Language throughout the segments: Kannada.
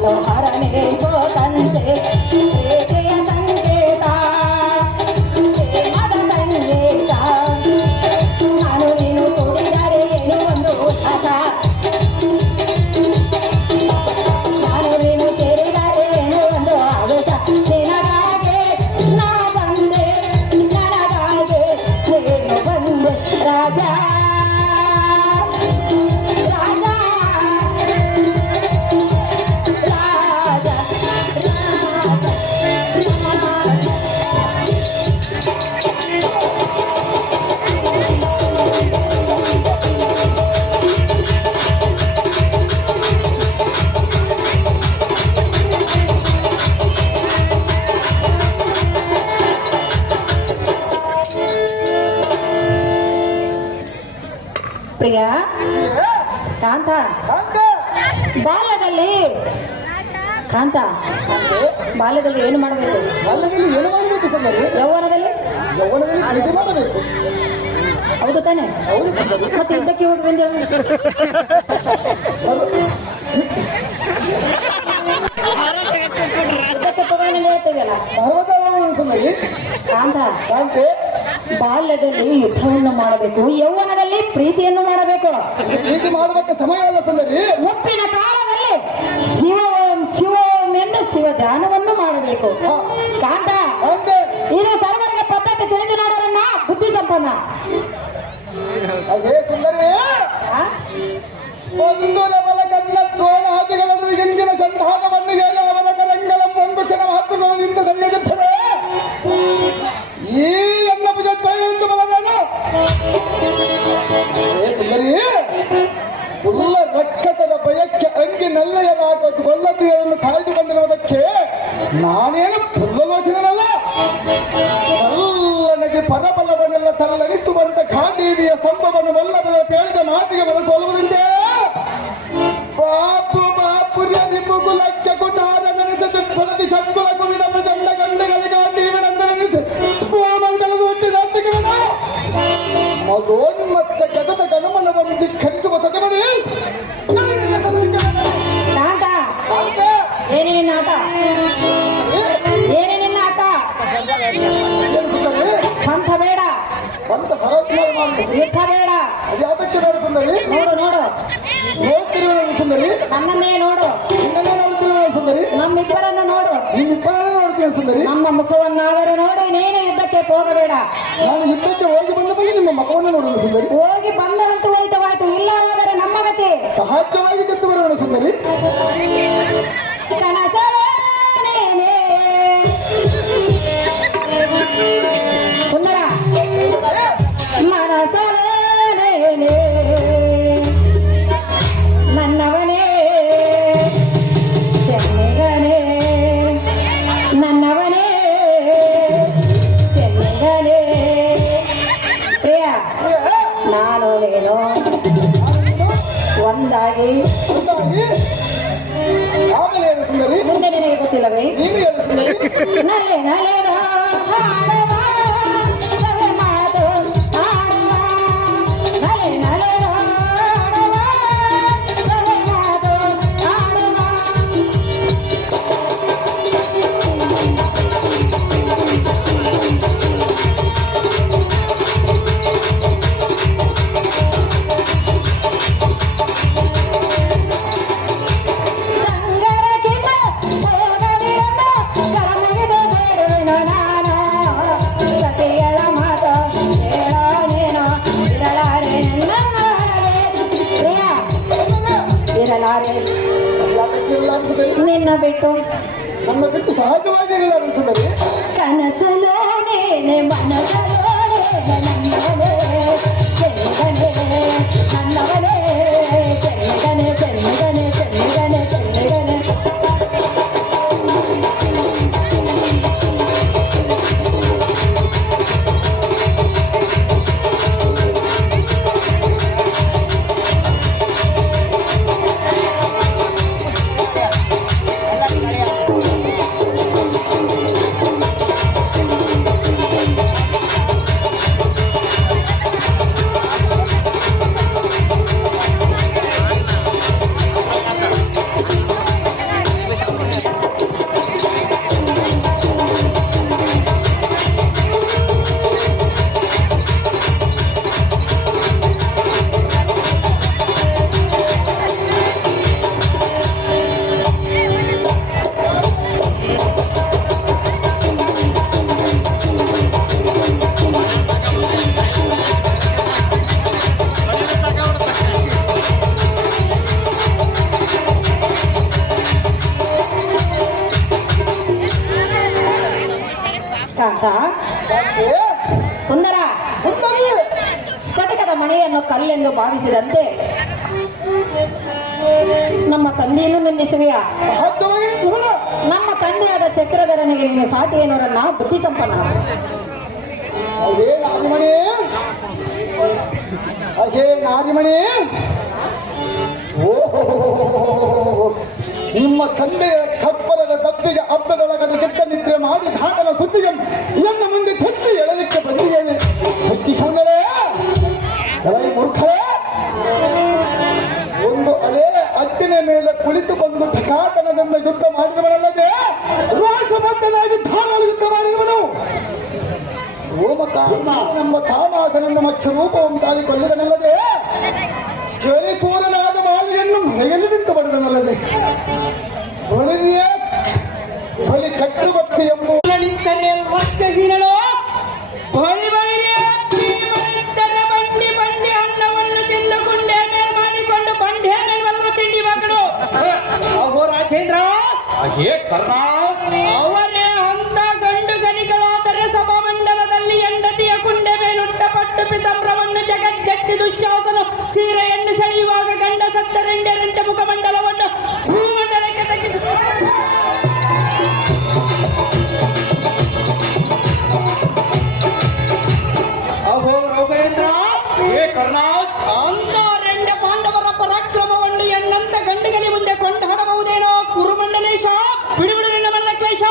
ಮನೋಹರನೇ ಗೋತಂತೆ ಪ್ರೀತಿಯ ಸಂಕೇತ ಪ್ರೇಮದ ಸಂಕೇತ ನಾನು ನೀನು ಕೂಡಿದರೆ ಏನು ಒಂದು ಉತ್ಸಾಹ ನಾನು ನೀನು ಸೇರಿದರೆ ಏನು ಒಂದು ಆವೇಶ ನಿನಗಾಗೆ ನಾ ಬಂದೆ ನನಗಾಗೆ ನೀನು ಬಂದೆ ರಾಜ ಪ್ರಿಯ ಕಾಂತ ಬಾಲ್ಯದಲ್ಲಿ ಕಾಂತ ಬಾಲ್ಯದಲ್ಲಿ ಏನು ಮಾಡಬೇಕು ಯೌವನದಲ್ಲಿ ಹೌದು ತಾನೆ ಮತ್ತೆ ಇದ್ದಕ್ಕೆ ಹೋಗಿ ಬಂದ ಹೇಳ್ತೀವಲ್ಲ ಕಾಂತ ಬಾಲ್ಯದಲ್ಲಿ ಯುದ್ಧವನ್ನು ಮಾಡಬೇಕು ಯೌವನದಲ್ಲಿ ಪ್ರೀತಿಯನ್ನು ಮಾಡಬೇಕು ಪ್ರೀತಿ ಮಾಡುವಂತ ಸಮಯವಲ್ಲ ಸುಂದರಿ ಮುಪ್ಪಿನ ಕಾಲದಲ್ಲಿ ಶಿವೋಂ ಶಿವೋಂ ಎಂದು ಶಿವ ಧ್ಯಾನವನ್ನು ಮಾಡಬೇಕು ಕಾಂತ ಇದು ಸರ್ವರಿಗೆ ಪದ್ಧತಿ ತಿಳಿದು ನೋಡೋರನ್ನ ಬುದ್ಧಿ ಸಂಪನ್ನ ಅದೇ ಸುಂದರಿ ಒಂದು ಲವಲ ಕನ್ನ ತೋಳ ಹಾದಿಗಳನ್ನು ಎಂದಿನ ಸಂಧಾನವನ್ನು ಹೇಳಿ ಅವರ ಕರಂಗಲ ಒಂದು ಕ್ಷಣ ಮಾತುಗಳಿಂದ ನಡೆಯುತ್ತದೆ ಈ ನನ್ನ ಭುಜ ತೊಳೆಯುವುದು ಬಲವೇನು ಸುಂದರಿ ಉಲ್ಲ ರಕ್ಷಕರ ಭಯಕ್ಕೆ ಅಂಗಿ ನೆಲ್ಲೆಯರಾಗೋದು ಗೊಲ್ಲತೆಯನ್ನು ಕಾಯ್ದುಕೊಂಡಿರುವುದಕ್ಕೆ ನಾನೇನು ಪುಲ್ಲಲೋಚನಲ್ಲ ನನಗೆ ಪರಬಲವನ್ನೆಲ್ಲ ತಲ್ಲಣಿಸುವಂತ ಗಾಂಧೀಜಿಯ ಸ್ತಂಭವನ್ನು ಬಲ್ಲದ ಕೇಳಿದ ಮಾತಿಗೆ ಬಳಸೋಲುವುದಂತೆ ಬಾಪು ಬಾಪು ನಿಪುಗುಲಕ್ಕೆ ಕುಟಾರ ನೆನೆಸದು ತೊಲಗಿ ಸತ್ಕುಲ ಕುವಿದ ಪ್ರಚಂಡ ಗಂಡಗಳಿಗೆ ಗಾಂಧೀವಿನಂದನೆನಿಸಿ ಮಂಗಲದ ಹುಟ್ಟಿ ರಾಷ್ಟ್ರಗಳನ್ನ ಮಗೋನ್ಮತ್ತ ಗದದ ಗಣಮನವನ್ನು ಧಿಕ್ಕರಿಸುವ ಸದನವೇ ಏನೇನಿನ್ನ ಆಟ ಏನೇನಿನ್ನ ಆಟ ಪಂಥ ಬೇಡ ಅಂತ ಸರಳ ಮಾಡಿ ಯುದ್ಧ ಬೇಡ ಯಾತಕ್ಕೆ ಬೇಡ ಸುಂದರಿ ನೋಡು ನೋಡು ನೋಡ್ತಿರುವ ಸುಂದರಿ ನನ್ನನ್ನೇ ನೋಡು ನಿನ್ನನ್ನೇ ನೋಡ್ತಿರುವ ಸುಂದರಿ ನಮ್ಮಿಬ್ಬರನ್ನು ನೋಡು ನಿಮ್ಮಿಬ್ಬರನ್ನು ನೋಡ್ತೀನಿ ಸುಂದರಿ ನಮ್ಮ ಮುಖವನ್ನಾದರೂ ನೋಡಿ ನೀನು ಯುದ್ಧಕ್ಕೆ ಹೋಗಬೇಡ ನಾನು ಯುದ್ಧಕ್ಕೆ ಹೋಗಿ ಬಂದ ಬಗ್ಗೆ ನಿಮ್ಮ ಮಗವನ್ನು ನೋಡೋಣ ಸುಂದರಿ ಹೋಗಿ ಬಂದರಂತೂ ಹೋಯ್ತವಾಯ್ತು ಇಲ್ಲ ಹೋದರೆ ನಮ್ಮ ಗತಿ ಸಹಜವಾಗಿ ಗೆದ್ದು ಬರೋಣ ಸುಂದರಿ ಸುಂದರ ಮನಸಲೇನೆ ನನ್ನವನೇ ಚೆನ್ನಗನೇ ನನ್ನವನೇ ಚೆನ್ನಗನೇ ಪ್ರಿಯ ನಾನು ನೀನು ಒಂದಾಗಿ ಮುಂದೆ ನಿನಗೆ ಗೊತ್ತಿಲ್ಲವೇ ನಲೆ ನಲೆದ ಹಾಡವ ನಲೆ ಮಾತು ಹಾಡುವ ನಲೆ ನಲೆದ ಹಾಡವ ನಲೆ ಮಾತು ಹಾಡುವ ನಿನ್ನ ಬಿಟ್ಟು ನನ್ನ ಬಿಟ್ಟು ಸಹಜವಾಗಿ ಸುಂದರಿ ಕನಸಲೋನೆ ಮನಸಲೋನೆ ನನ್ನವನೇ ಚೆನ್ನಗನೇ ನನ್ನವನೇ ಚೆನ್ನಗನೇ ಚೆನ್ನಗನೇ ಚೆನ್ನಗನೇ ಚೆನ್ನಗನೇ ಕಲ್ಲೆಂದು ಭಾವಿಸಿದಂತೆ ನಮ್ಮ ತಂದೆಯನ್ನು ನಿಂದಿಸುವೆಯ? ಮಹತ್ವವಾಗಿ ಧ್ರುವನ. ನಮ್ಮ ತಂದೆಯಾದ ಚಕ್ರಧರನಿಗೆ ನೀನು ಸಾಟಿ ಏನೋರನ್ನ ಬುದ್ಧಿ ಸಂಪನ್ನ. ಅದೇ ನಾರಿಮಣಿ, ಅದೇ ನಾರಿಮಣಿ. ಓಹೋ, ನಿಮ್ಮ ತಂದೆಯ ಕಪ್ಪಲದ ತಪ್ಪಿಗೆ ಹಬ್ಬದೊಳಗಡೆ ಕೆಟ್ಟ ನಿದ್ರೆ ಮಾಡಿ ಧಾತನ ಸುದ್ದಿಗೆ ನನ್ನ ಮುಂದೆ ತೆತ್ತಿ ಎಳಲಿಕ್ಕೆ ಬಂದಿದ್ದೇನೆ. ಬುದ್ಧಿ ಸೌಂದರ್ಯ ಕೆಲವು ಮೂರ್ಖರೇ, ಒಂದು ಅದೇ ಅತ್ತಿನ ಮೇಲೆ ಕುಳಿತುಕೊಂಡು ಘಟಾತನದಿಂದ ಯುದ್ಧ ಮಾಡಿದವನಲ್ಲದೆ ರೋಷಬದ್ಧನಾಗಿ ಧಾರಾಳ ಯುದ್ಧ ಮಾಡಿದವನು. ನಮ್ಮ ಕಾಮಾಸನನ್ನ ಮಚ್ಚ ರೂಪವನ್ನು ತಾಳಿ ಕೊಲ್ಲಿದನಲ್ಲದೆ ಕೆರೆಸೂರನಾದ ಮಾಲಿಯನ್ನು ಮನೆಯಲ್ಲಿ ನಿಂತು ಪಡೆದನಲ್ಲದೆ ಬಲಿ ಚಕ್ರವರ್ತಿ ಎಂಬ ನಿಂತರೆ ಲಕ್ಷಹೀನಳು ಬಳಿ ಬಳಿರೆ ಬಂಡಿ ಬಂಡಿ ಅನ್ನವನ್ನು ತಿಂದು ಗುಂಡೆ ಮೇಲೆ ಮಾಡಿಕೊಂಡು ಬಂಡೆ ಮೇಲೆ ಮಲಗು ತಿಂಡಿ ಮಕ್ಕಳು ಅಹೋ ರಾಜೇಂದ್ರ ಅವನೇ ಅಂತ ಗಂಡು ಗನಿಗಳಾದರೆ ಸಭಾಮಂಡಲದಲ್ಲಿ ಹೆಂಡತಿಯ ಕುಂಡೆ ಮೇಲುಟ್ಟ ಪಟ್ಟು ಪಿತಂಬ್ರವನ್ನು ಜಗಜ್ಜಟ್ಟಿ ದುಶ್ಯಾಸನು ಸೀರೆಯನ್ನು ಸೆಳೆಯುವಾಗ ಗಂಡ ಸತ್ತರೆಂಡೆರೆಂಟೆ ಮುಖಮಂಡಲವನ್ನು ಭೂಮಂಡಲಕ್ಕೆ ತೆಗೆದು ಅಂತ ರೆಂಡ ಪಾಂಡವರ ಪರಾಕ್ರಮವನ್ನು ಎನ್ನಂತ ಗಂಡುಗಲಿ ಮುಂದೆ ಕೊಂಡಾಡಬಹುದೇನೋ ಕುರುಮಂಡಲೇಶ ಬಿಡುಬಿಡು ನಿನ್ನ ಮನದ ಕ್ಲೇಶ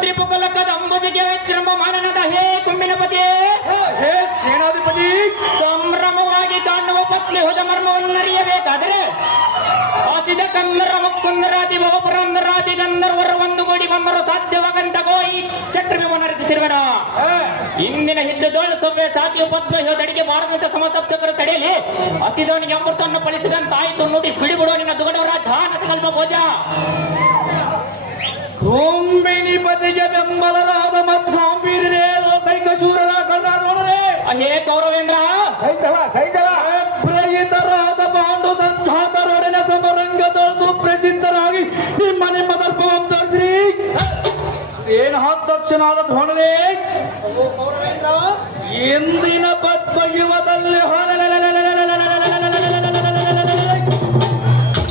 ತ್ರಿಪುಕಲಕದ ಅಂಬುದಿಗೆ ವಿಜೃಂಭ ಮಾನನದ ಹೇ ಕುಂಬಿನಪತಿ ಹೇ ಸೇನಾಧಿಪತಿ ಸಂಭ್ರಮವಾಗಿ ಕಾಣುವ ಪತ್ನಿ ಹೋದ ಮರ್ಮವನ್ನು ಅರಿಯಬೇಕಾದರೆ ಹಸಿದ ಕನ್ನರ ಮುಕ್ಕುಂದರಾದಿ ಬಹುಪುರಂದರಾದಿ ಗಂಧರ್ವರ ಒಂದು ಗೋಡಿ ಬಂದರು ಸಾಧ್ಯವಾಗಂತ ಗೋರಿ ಚಕ್ರವ್ಯೂಹವನ್ನು ರಚಿಸಿರುವಣ. ಇಂದಿನ ಹಿದ್ದದೋಳು ಸೊಬ್ಬೆ ಸಾಚಿಯು ಪದ್ಮ ದಡಿಗೆ ಭಾರತದ ಸಮಸಪ್ತಕರು ತಡೆಯಲಿ ಹಸಿದವನಿಗೆ ಅಮೃತವನ್ನು ಫಲಿಸಿದಂತಾಯಿತು ನುಡಿ ಬಿಡಿಬಿಡೋ ನಿನ್ನ ದುಗಡವರಾಜ ನಟಕಲ್ಪ ಭೋಜ ಕೊಂಬಿನಿ ಪತಿಗೆ ಬೆಂಬಲರಾದ ಮಧ್ವಾಂಬೀರೇ ಲೋಕೈಕ ಶೂರರ ಕದ ನೋಡರೆ ಹೇ ಗೌರವೇಂದ್ರ ಪ್ರಯಿತರಾದ ಪಾಂಡು ಸಂಖ್ಯಾತರೊಡನೆ ಸಮರಂಗದೊಳು ಸುಪ್ರಸಿದ್ಧರಾಗಿ ನಿಮ್ಮ ನಿಮ್ಮ ದರ್ಪವನ್ನು ತೋರಿಸಿ ಸೇನಾಧ್ಯಕ್ಷನಾದ ಧ್ವಣನೆ ಎಂದಿನ ಪದ್ಮಯುಗದಲ್ಲಿ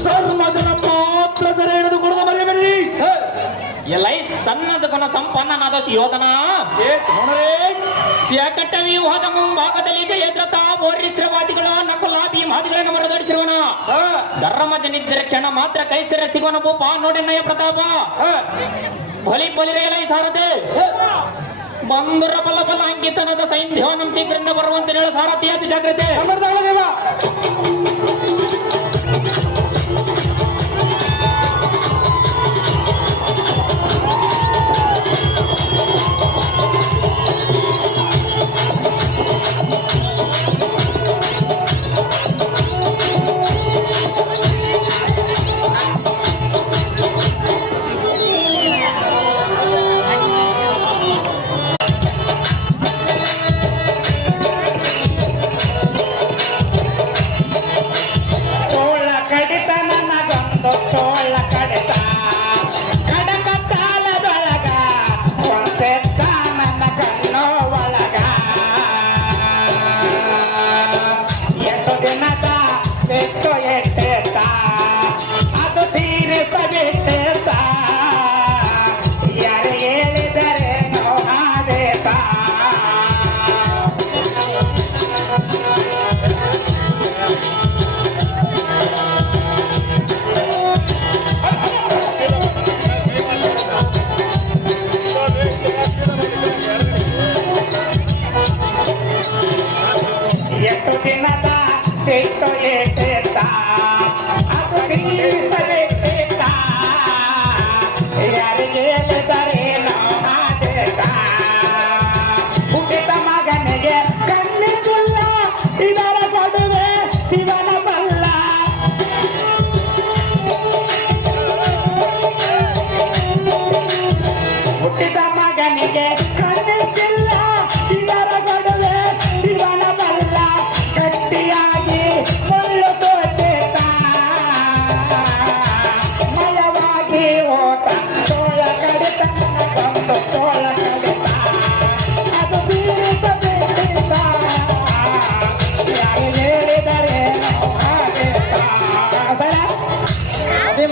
ಧರ್ಮಜನ ಮಾತ್ರ ಸೆರೆ ಹಿಡಿದುಕೊಳ್ಳದ ಮರೆಯಬೇಡಿ. ಎಲೈ ಸನ್ನದ ಗುಣ ಸಂಪನ್ನನಾದ ಯೋಧನ ಶಕಟ ವ್ಯೂಹದ ಮುಂಭಾಗದಲ್ಲಿ ಜಯದ್ರಥ ಬೋರಿಸ್ರವಾದಿಗಳ ನಕಲ ಭೀಮಾದಿಗಳನ್ನು ಮರದಡಿಸಿರುವನ ಧರ್ಮಜನಿದ್ದರೆ ಕ್ಷಣ ಮಾತ್ರ ಕೈಸೆರೆ ಸಿಗುವನ ಭೂಪ ನೋಡಿ ನಯ ಪ್ರತಾಪ ಬಲಿ ಬಲಿರೆಯಲೈ ಸಾರದೆ ಬಂದರ ಬಲ ಬಲ ಅಂಕಿತನದ ಸೈನ್ಯವನ್ನು ಶೀಘ್ರ ಬರುವಂತೆ ಹೇಳ ಸಾರಥಿಯಾದ ಜಾಗ್ರತೆ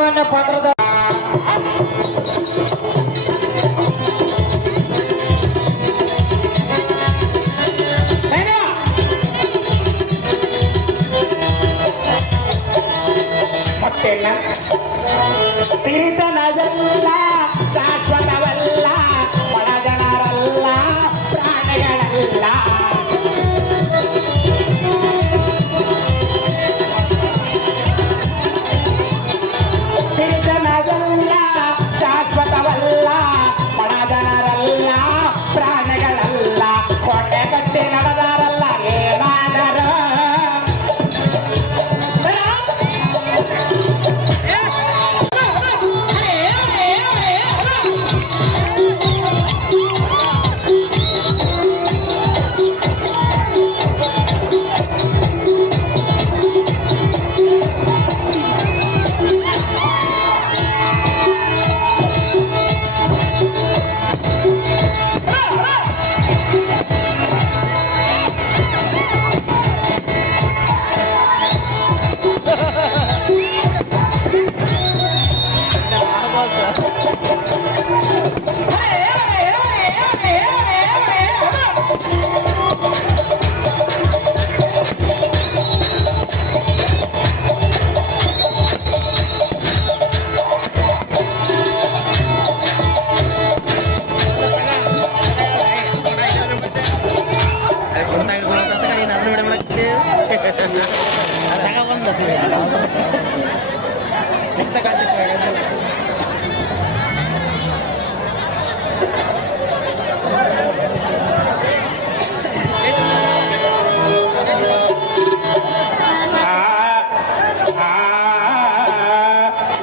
ಅಭಿಮಾನ ಪಾತ್ರದ ಮತ್ತೇನ ತೀರ್ಥನವೆಲ್ಲ ಶಾಶ್ವತವಲ್ಲ ಒಳಗಣರಲ್ಲ ಪ್ರಾಣಿಗಳಲ್ಲ ತೀರ್ಥನವೆಲ್ಲ ಶಾಶ್ವತವಲ್ಲ ಒಳಗಣರಲ್ಲ ಪ್ರಾಣಿಗಳಲ್ಲ ಕೋಟೆ ಕಟ್ಟಿ ನಡೆದಾರಲ್ಲ ಏನಾದರೂ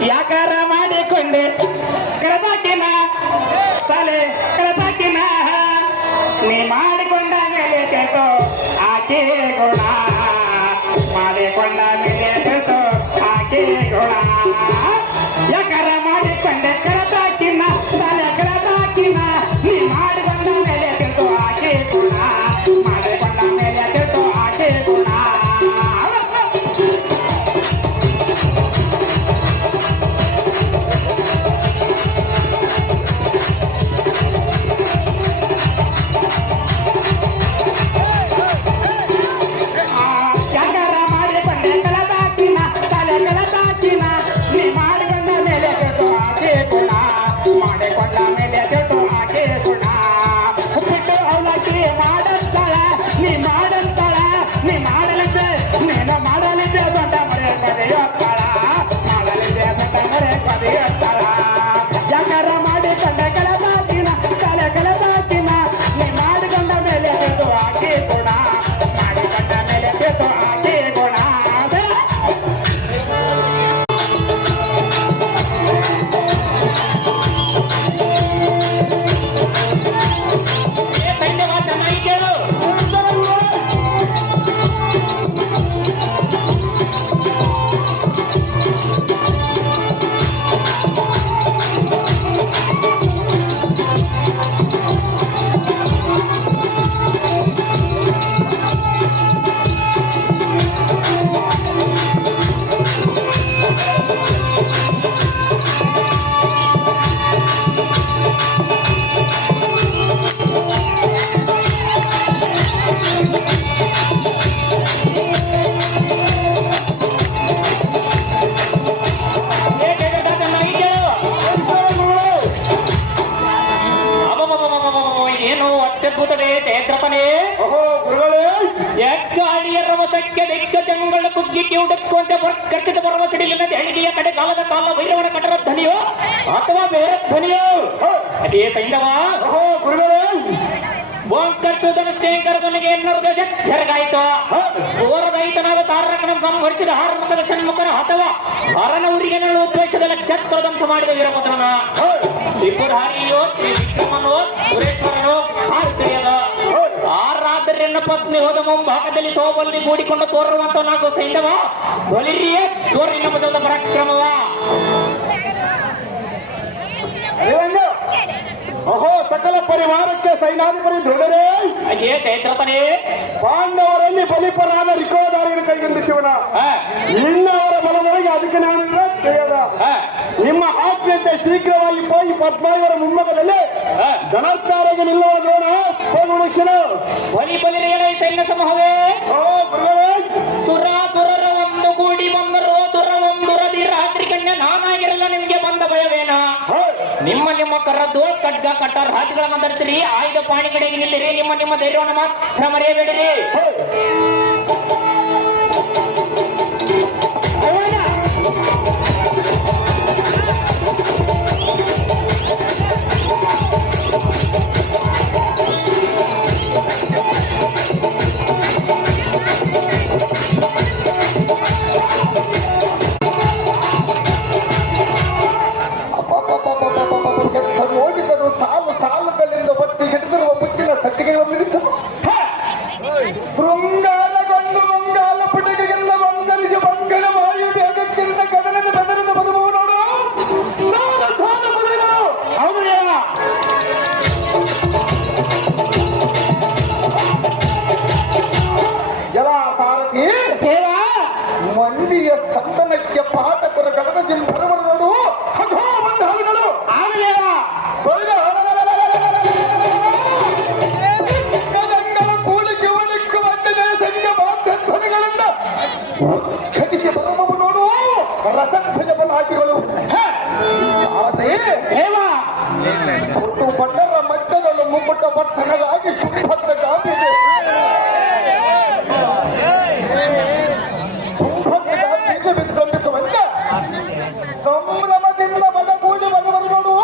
ಯಾಕಾರ ಮಾಡಿಕೊಂಡೆ ಕರದಾಕಿನ ತಲೆ ಕರದಾಕಿನ ನೀ ಮಾಡಿಕೊಂಡ ಮೇಲೆ ತಿಳ್ಕೋ ಆಕೆ ಗುಣ ಮಾಡಿಕೊಂಡ ಮೇಲೆ ತಿಳ್ಕೋ ಆಕೆ ಗುಣ ಯಾಕಾರ ಮಾಡಿಕೊಂಡೆ ಕರದಾಕಿನ ತಲೆ ಕರದಾಕಿನ ನೀ ಮಾಡಿಕೊಂಡ ಮೇಲೆ ತಿಳ್ಕೋ ಆಕೆ ಗುಣ ಮಾಡಿಕೊಂಡ ಮೇಲೆ ತಿಳ್ಕೋ ಆಕೆ ಗುಣ ಯಾಕಾರ ಮಾಡಿಕೊಂಡ ಕಲದಾಕಿನ ತಲೆ ಕಲದಾಕಿನ ನೀ ಮಾಡಿಕೊಂಡ ಮೇಲೆ ತಿಳ್ದು ಆಕೆ ಗುಣ ಮಾಡಿಕೊಂಡ ಮೇಲೆ ತಿಳ್ದು ಆಕೆ ಗುಣ ಚೆನ್ನಾಗಿ ಕೇಳು ಏನು ಅತ್ಯದ್ಭುತವೇ ಚೈತ್ರಪನೇ ಎಗ್ಗಾಳಿಯ ರವಸಕ್ಕೆ ದಿಗ್ಗ ಜಂಗಳ ಕುಗ್ಗಿ ಕಿವುಡಕ್ಕೊಂಡ ಕಚ್ಚಿದ ಬರುವ ಸಿಡಿಲಿನ ಹೆಳಿಗೆಯ ಕಡೆ ಕಾಲದ ಕಾಲ ಭೈರವನ ಕಟರ ಧ್ವನಿಯೋ ಅಥವಾ ಬೇರೆ ಧ್ವನಿಯೋ ಅದೇ ಸೈಂಧವ ಗುರುಗಳೇ ಓಂಕರಿಸುವುದನ್ನು ಸ್ನೇಹಿತರದೊಂದಿಗೆ ಎನ್ನುವುದು ಜರಗಾಯಿತು ಘೋರದೈತನಾದ ತಾರಕನ ಸಂಹರಿಸಿದ ಹಾರ್ಮುಖದ ಷಣ್ಮುಖನ ಅಥವಾ ಹರನ ಊರಿಗೆ ನಳು ಉದ್ವೇಷದ ಲಕ್ಷತ್ರ ಧ್ವಂಸ ಮಾಡಿದ ವೀರಭದ್ರನ ತ್ರಿಪುರಹಾರಿಯೋ ಶ್ರೀವಿಕ್ರಮನೋ ಸುರೇಶ್ವರನೋ ಆಶ್ಚರ್ಯದ ಆರಾಧರೆಯನ್ನು ಪತ್ನಿ ಹೋದ ಮುಂಭಾಗದಲ್ಲಿ ಸೋಬಲ್ಲಿ ಮೂಡಿಕೊಂಡು ತೋರುವಂತ ನಾವು ಸೈಂಧವ ಧ್ವಲಿರಿಯೇ ತೋರಿನ ಪದದ ಪರಾಕ್ರಮವ ಅಹೋ ಸಕಲ ಪರಿವಾರಕ್ಕೆ ಸೈನಾಧಿಪತಿ ದೃಢರೇ ಅದೇ ಚೈತ್ರಪನೇ ಪಾಂಡವರಲ್ಲಿ ಬಲಿಪರಾದ ರಿಕೋದಾರಿಯನ್ನು ಕೈಗೊಂಡು ಶಿವನ ಇನ್ನು ಅವರ ಬಲದೊಳಗೆ ಅದಕ್ಕೆ ನಾನು ಹಾ. ನಿಮ್ಮ ಆಜ್ಞೆಯಂತೆ ಶೀಘ್ರವಾಗಿ ಹೋಗಿ ಪದ್ಮಾಯವರ ಮುಂಭಾಗದಲ್ಲಿ ಹಾ. ಗಣಾಚಾರ್ಯಗೆ ನಿಲ್ಲುವ ನೋಡ ಹೋಗುಣ. ಬಲಿ ಬಲಿರೆಗಳ ಸೈನ್ಯ ಸಮೂಹವೇ ಸುರಾಸುರರ ಒಂದು ಗೂಡಿ ಬಂದರು ದುರ ಒಂದುರದಿ ರಾತ್ರಿ ಕನ್ಯ ನಾನಾಗಿರಲ್ಲ ನಿಮಗೆ ಬಂದ ಭಯವೇನ? ನಿಮ್ಮ ನಿಮ್ಮ ಕರದ್ದು ಖಡ್ಗ ಕಟ್ಟಾರ ಹಾದಿಗಳನ್ನು ಧರಿಸಿರಿ, ಆಯ್ದ ಪಾಣಿಗಡೆಗೆ ನಿಲ್ಲಿರಿ, ನಿಮ್ಮ ನಿಮ್ಮ ಧೈರ್ಯವನ್ನು ಮಾತ್ರ ಮರೆಯಬೇಡಿರಿ. ನೋಡಿದರು ಸಾಲು ಸಾಲುಗಳಿಂದ ಒತ್ತಿ ಹಿಡಿದಿರುವ ಮುಚ್ಚಿನ ಸಟ್ಟಿಗೆ ಶೃಂಗಾರಗೊಂಡು ಮಂಗಾಲ ಪುಟಿಗೆಯಿಂದ ಬಂಧನಿಸಿ ಮಂಗಳ ವಾಯು ಬೇಗಕ್ಕಿಂತ ಕದನದ ಬೆದರದ ಬರುವು ನೋಡು. ಹೌದು ದೇವ. ಜಲಾಸಾರಥಿ ದೇವ ಮಂದಿಯ ಸಂತನಕ್ಕೆ ಪಾಠಕರ ಗಮನ ಬರವರು ನೋಡು. ಹಗೋ ಒಂದು ಹಾವುಗಳು ಆಗಲೇವ ಕೂಲಿಗೆ ಉಳಿಕ್ಕೆ ಬಂದಿದೆ ಸಂಘ ಮಾಧ್ಯಮಗಳಿಂದ ಖಡಿಸಿ ಬರುವವು ನೋಡು. ರಸಧ್ವಜ ಬಲಾಟಿಗಳು ದೇವ ಹುಟ್ಟು ಬಣ್ಣರ ಮಧ್ಯಗಳು ಮುಮ್ಮುಟ್ಟ ಪಟ್ಟಣಗಳಾಗಿ ಶುಭತ್ತ ಗಾಂಧಿದೆ ಬಿಂಬಿಸುವಂತೆ ಸಂಭ್ರಮದಿಂದ ಮನಗೂಡಿ ಬರುವರು ನೋಡು.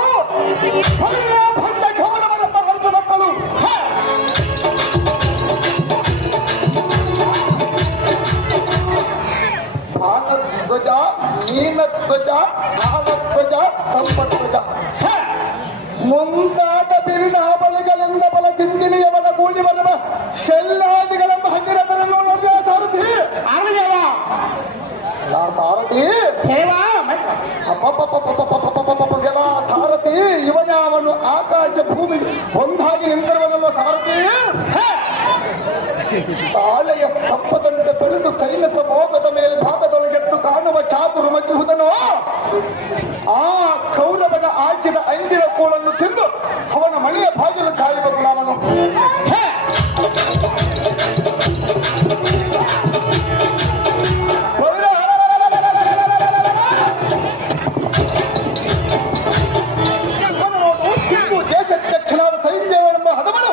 ಮಕ್ಕಳು ಭಾನಧ್ವಜ, ನೀಲಧ್ವಜ, ಕಾಲಧ್ವಜ, ಸಂಪಧ್ವಜ ಮುಂತಾದ ಬಿರಿನ ಬಲಗಳಿಂದ ಬಲ ತಿಂದಿಲಿಯವನ ಗೂಡಿ ಬರುವ ಶೆಲ್ಲಾದಿಗಳನ್ನು ಹಂಗಿರದನ್ನು ನೋಡಿದ ಸಾರಥಿ. ಆಗಲೇವ ಸಾರಥಿ ದೇವ ಸಾರಥಿ ಇವನೇ ಅವನು ಆಕಾಶ ಭೂಮಿ ಒಂದಾಗಿ ನಿಂತಿರುವನಲ್ಲ ಸಾರಥಿ. ತಾಳೆಯ ಸ್ತಂಭದಂತೆ ಬೆಳೆದು ಸೈನ್ಯ ಸಮೂಹದ ಮೇಲೆ ಭಾಗದೊಳಗೆತ್ತು ಕಾಣುವ ಚಾತುರು ಮಜ್ಜುವುದನು ಆ ಕೌರವನ ಆಜ್ಯದ ಅಂಜಿನ ಕೂಳನ್ನು ತಿಂದು ಅವನ ಮನೆಯ ಬಾಗಿಲು ಕಾಯಬೇಕು ಅವನು. ದೇಶದಕ್ಷಿಣಾದ ಸೈನ್ಯವೆಂಬ ಹದವನು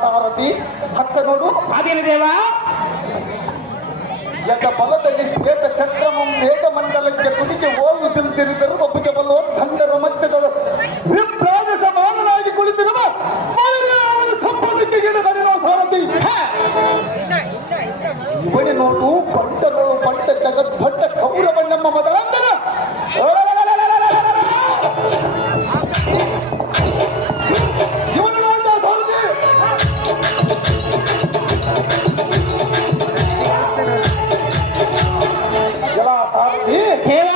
ಸಾರಥಿ ಹತ್ತ ನೋಡು. ಅದೇನು ದೇವ ಯಕ ಬಲದಲ್ಲಿ ಶ್ವೇತ ಚಕ್ರಮಂ ಮೇಘಮಂಡಲಕ್ಕೆ ಕುದಿಗೆ ಓಲು ತಿರುತ್ತಿರುತ್ತರು ಒಬ್ಬಗೆ ಬಲ್ಲೋ ಖಂಡರ ಮಧ್ಯದ ವಿಪ್ರಾಜ ಸಮಾನನಾಗಿ ಕುಳಿತಿರುವ ಸಂಪದಕ್ಕೆ ಗಿಡದಲ್ಲಿರುವ ಸಾರಥಿ ಇವನೇ ನೋಡು. ಪಂಟರು ಪಂಟ ಜಗದ್ಭಟ್ಟ ಕೌರವಣ್ಣಮ್ಮ ಮದಾಂತರ ಇವನು ನೋಡ ಸಾರಥಿ. ಸಾರಥಿ ದೇವ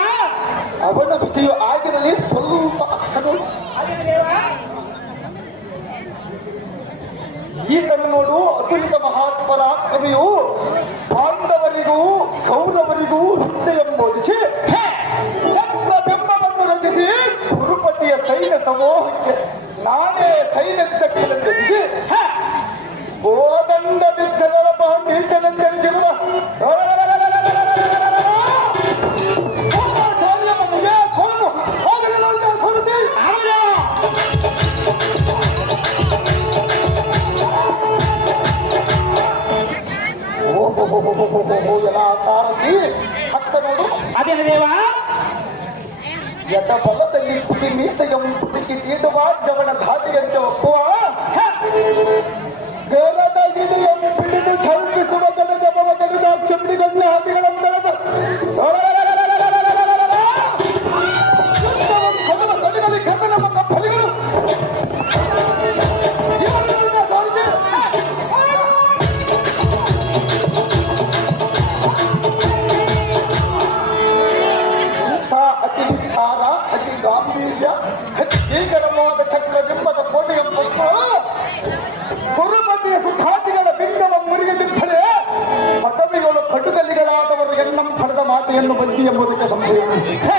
ಅವನ ಬಿಸಿಯು ಆಗಿರಲಿ ಸ್ವಲ್ಪ ಈತನು ನೋಡು. ಅತುಲಿತ ಮಹಾತ್ಮರ ಕವಿಯು ಪಾಂಡವರಿಗೂ ಕೌರವರಿಗೂ ಹೃದಯ ಬೋಧಿಸಿ ಚಕ್ರ ಬಿಂಬವನ್ನು ರಚಿಸಿ ಗುರುಪತಿಯ ಸೈನ್ಯ ಸಮೂಹಕ್ಕೆ ನಾನೇ ಸೈನ್ಯಕ್ಕೆ ರಚಿಸಿ ಗೋದಂಡ ಬಿದ್ದರ ಪಾಂಡೀತನೆಂದಿರುವ ಸಾರಥಿ ಹತ್ತ ನೋಡು. ಅದೇನು ದೇವ ಯಥ ಬಲದಲ್ಲಿ ಕುಡಿ ಮೀಸೆಯ ಮುಂಟುಕಿ ತೀಟುವ ಜವನ ಧಾಟಿಯಂತೆ ಒಪ್ಪುವ ಗಲದ ಗಿಡಿಯಂ ಹಿಡಿದು ಛಲ್ಪಿಸುವ ಗಡಗಬವ ಗಡದ ಚಂಡಿಗಣ್ಣ ಹಾದಿಗಳನ್ನು ಬೆಳೆದ ಕಡಿಗಲಿ ಕನ್ನಡ ಮಕ್ಕ ಫಲಿಗಳು ಅತಿ ವಿಸ್ತಾರ, ಅತಿ ಗಾಂಭೀರ್ಯ, ಅತಿ ಭೀಕರವಾದ ಚಕ್ರ ಬಿಂಬದ ಕೋಟೆಯ ಎಂಬುದಕ್ಕೆ ಸಂಶಯ.